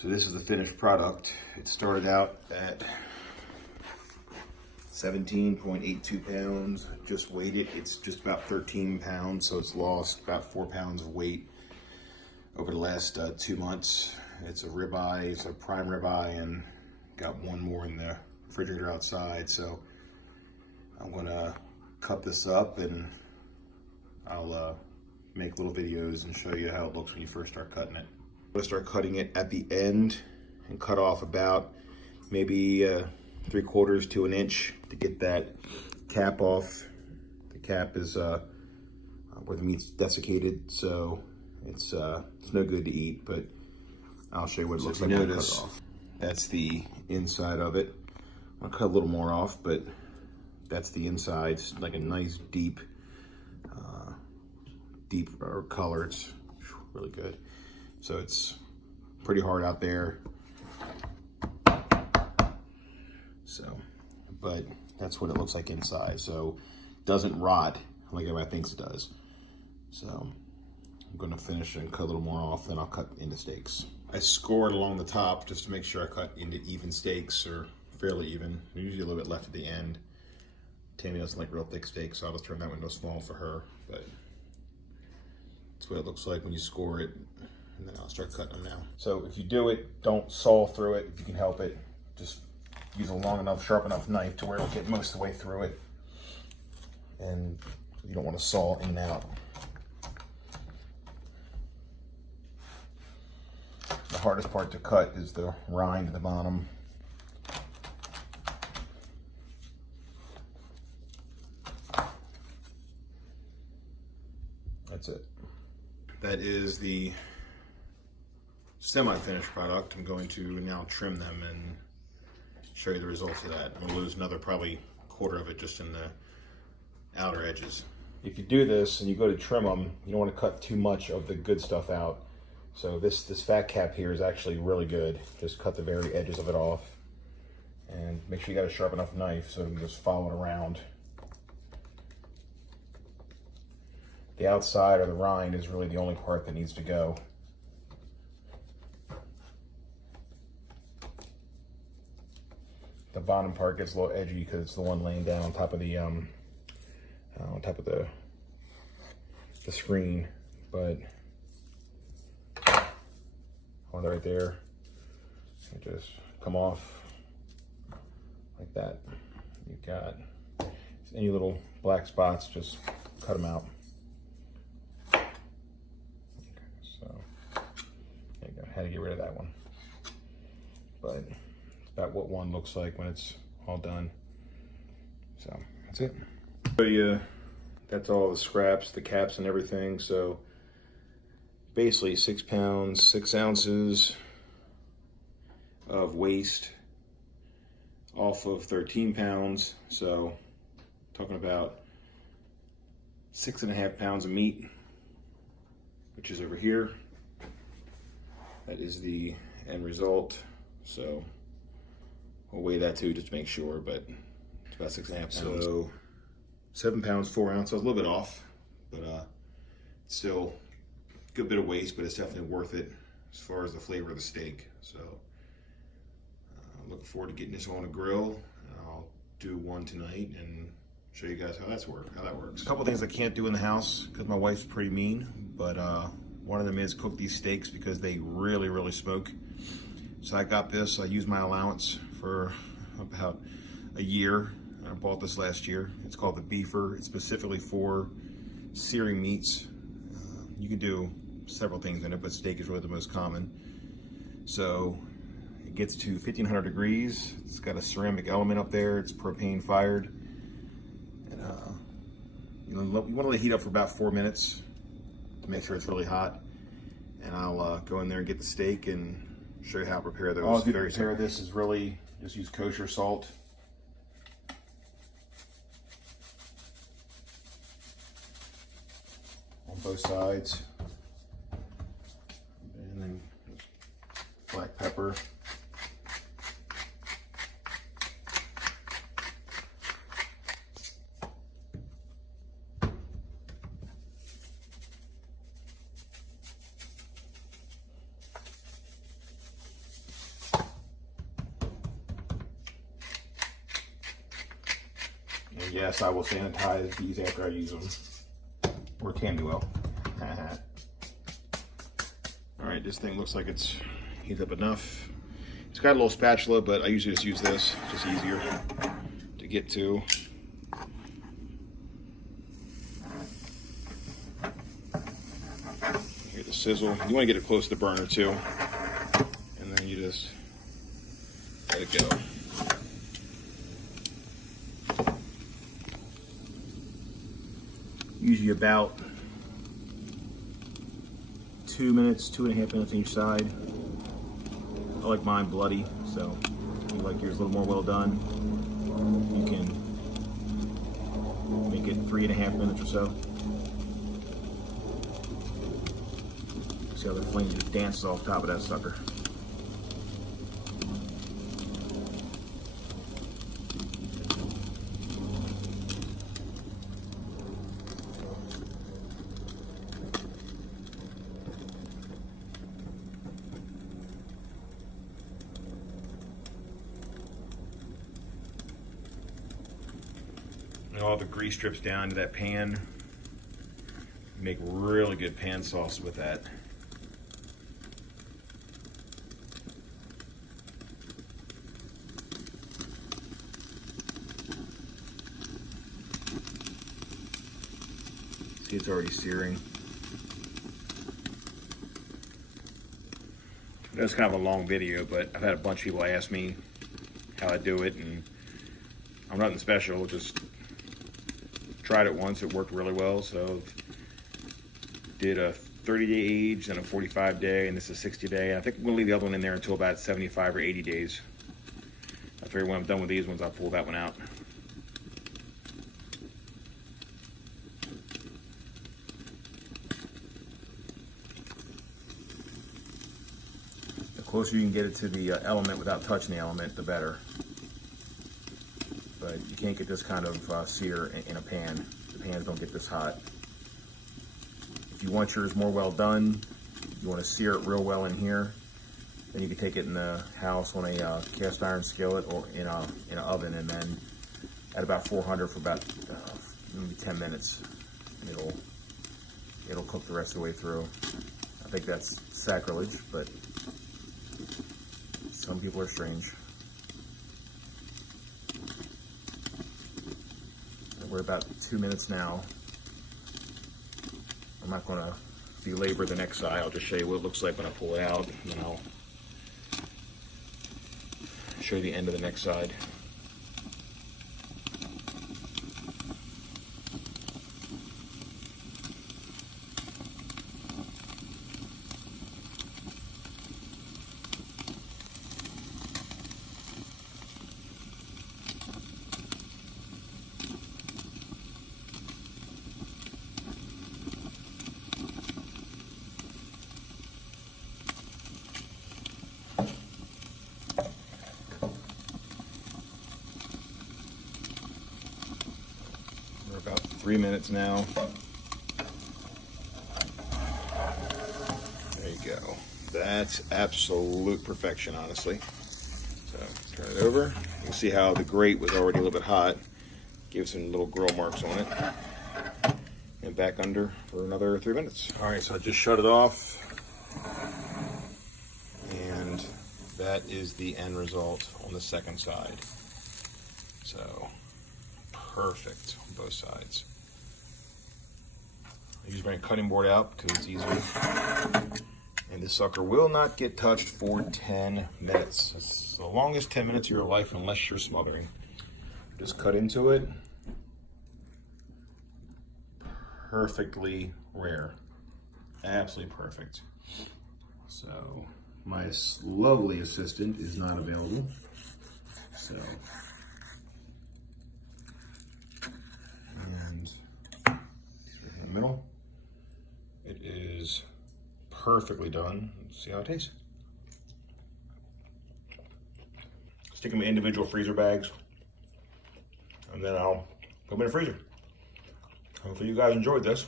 So this is the finished product. It started out at 17.82 pounds. Just weighed it. It's just about 13 pounds, so it's lost about 4 pounds of weight over the last 2 months. It's a ribeye. It's a prime ribeye, and got one more in the refrigerator outside. So I'm gonna cut this up, and I'll make little videos and show you how it looks when you first start cutting it. I'm gonna start cutting it at the end and cut off about maybe 3/4 to an inch to get that cap off. The cap is where the meat's desiccated, so it's no good to eat, but I'll show you what it looks like when I cut it off. That's the inside of it. I'll cut a little more off, but that's the inside. It's like a nice deep color. It's really good. So it's pretty hard out there. So, but that's what it looks like inside. So it doesn't rot like everybody thinks it does. So I'm gonna finish and cut a little more off, then I'll cut into steaks. I scored along the top just to make sure I cut into even steaks, or fairly even. There's usually a little bit left at the end. Tammy doesn't like real thick steaks, so I'll just turn that window small for her, but that's what it looks like when you score it, and then I'll start cutting them now. So if you do it, don't saw through it if you can help it. Just use a long enough, sharp enough knife to where it'll get most of the way through it, and you don't want to saw in and out. The hardest part to cut is the rind at the bottom. That's it. That is the semi-finished product. I'm going to now trim them and show you the results of that. I'm gonna lose another probably 1/4 of it just in the outer edges. If you do this and you go to trim them, you don't want to cut too much of the good stuff out. So this fat cap here is actually really good. Just cut the very edges of it off, and make sure you got a sharp enough knife so you can just follow it around. The outside or the rind is really the only part that needs to go. The bottom part gets a little edgy because it's the one laying down on top of the screen, but on right there, it just come off like that. You've got any little black spots, just cut them out. So there you go. Had to get rid of that one, but it's about what one looks like when it's all done. So that's it. So yeah, that's all the scraps, the caps and everything. So basically 6 pounds, 6 ounces of waste off of 13 pounds. So talking about 6.5 pounds of meat, which is over here. That is the end result. So we'll weigh that too, just to make sure, but it's about 6.5 pounds. So 7 pounds, 4 ounces, a little bit off, but still a good bit of waste, but it's definitely worth it as far as the flavor of the steak. So I'm looking forward to getting this on a grill. I'll do one tonight and show you guys how that works. A couple things I can't do in the house because my wife's pretty mean, but one of them is cook these steaks because they really, really smoke. So I got this. I used my allowance for about a year. I bought this last year. It's called the Beefer. It's specifically for searing meats. You can do several things in it, but steak is really the most common. So it gets to 1500 degrees. It's got a ceramic element up there. It's propane fired. And you want to let it heat up for about 4 minutes to make sure it's really hot. And I'll go in there and get the steak and show you how to prepare those. All you do to prepare this is really just use kosher salt. On both sides. And then black pepper. yes, I will sanitize these after I use them. Or Tammy will. Alright, this thing looks like it's heated up enough. It's got a little spatula, but I usually just use this. It's just easier to get to. Hear the sizzle. You want to get it close to the burner too. And then you just let it go. Usually about 2 minutes, 2.5 minutes on each side. I like mine bloody, so if you like yours a little more well done, you can make it 3.5 minutes or so. See how the flame just dances off top of that sucker. And all the grease drips down to that pan. You make really good pan sauce with that. See, it's already searing. That's kind of a long video, but I've had a bunch of people ask me how I do it, and I'm nothing special, just tried it once, it worked really well, so did a 30-day age and a 45-day, and this is 60-day. I think I'm gonna leave the other one in there until about 75 or 80 days. I figure when I'm done with these ones, I'll pull that one out. The closer you can get it to the element without touching the element, the better. But you can't get this kind of sear in a pan. The pans don't get this hot. If you want yours more well done, you want to sear it real well in here, then you can take it in the house on a cast iron skillet or in an oven, and then at about 400 for about maybe 10 minutes, it'll cook the rest of the way through. I think that's sacrilege, but some people are strange. We're about 2 minutes now. I'm not going to belabor the next side. I'll just show you what it looks like when I pull it out, and then I'll show you the end of the next side. About 3 minutes now. There you go. That's absolute perfection, honestly. So turn it over. You can see how the grate was already a little bit hot. Give some little grill marks on it. And back under for another 3 minutes. All right, so I just shut it off. And that is the end result on the second side. So perfect on both sides. I use my cutting board out because it's easier. And this sucker will not get touched for 10 minutes. It's the longest 10 minutes of your life unless you're smothering. Just cut into it. Perfectly rare. Absolutely perfect. So my lovely assistant is not available. So and in the middle, it is perfectly done. Let's see how it tastes. Stick them in individual freezer bags, and then I'll put them in the freezer. Hopefully you guys enjoyed this.